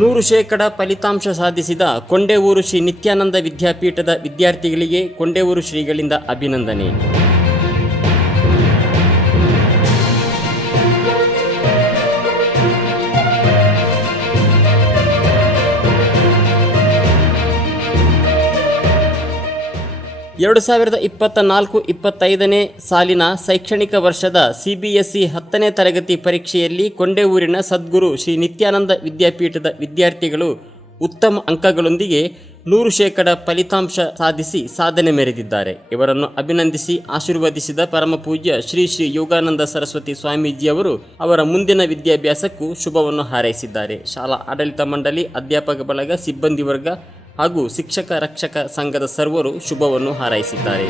100% ಫಲಿತಾಂಶ ಸಾಧಿಸಿದ ಕೊಂಡೇವೂರು ಶ್ರೀ ನಿತ್ಯಾನಂದ ವಿದ್ಯಾಪೀಠದ ವಿದ್ಯಾರ್ಥಿಗಳಿಗೆ ಕೊಂಡೇವೂರು ಶ್ರೀಗಳಿಂದ ಅಭಿನಂದನೆ. ಎರಡು 2024-25 ಸಾಲಿನ ಶೈಕ್ಷಣಿಕ ವರ್ಷದ CBSE 10ನೇ ತರಗತಿ ಪರೀಕ್ಷೆಯಲ್ಲಿ ಕೊಂಡೇವೂರಿನ ಸದ್ಗುರು ಶ್ರೀ ನಿತ್ಯಾನಂದ ವಿದ್ಯಾಪೀಠದ ವಿದ್ಯಾರ್ಥಿಗಳು ಉತ್ತಮ ಅಂಕಗಳೊಂದಿಗೆ 100% ಫಲಿತಾಂಶ ಸಾಧಿಸಿ ಸಾಧನೆ ಮೆರೆದಿದ್ದಾರೆ. ಇವರನ್ನು ಅಭಿನಂದಿಸಿ ಆಶೀರ್ವದಿಸಿದ ಪರಮಪೂಜ್ಯ ಶ್ರೀ ಶ್ರೀ ಯೋಗಾನಂದ ಸರಸ್ವತಿ ಸ್ವಾಮೀಜಿಯವರು ಅವರ ಮುಂದಿನ ವಿದ್ಯಾಭ್ಯಾಸಕ್ಕೂ ಶುಭವನ್ನು ಹಾರೈಸಿದ್ದಾರೆ. ಶಾಲಾ ಆಡಳಿತ ಮಂಡಳಿ, ಅಧ್ಯಾಪಕ ಬಳಗ, ಸಿಬ್ಬಂದಿ ವರ್ಗ ಹಾಗೂ ಶಿಕ್ಷಕ ರಕ್ಷಕ ಸಂಘದ ಸರ್ವರು ಶುಭವನ್ನು ಹಾರೈಸಿದ್ದಾರೆ.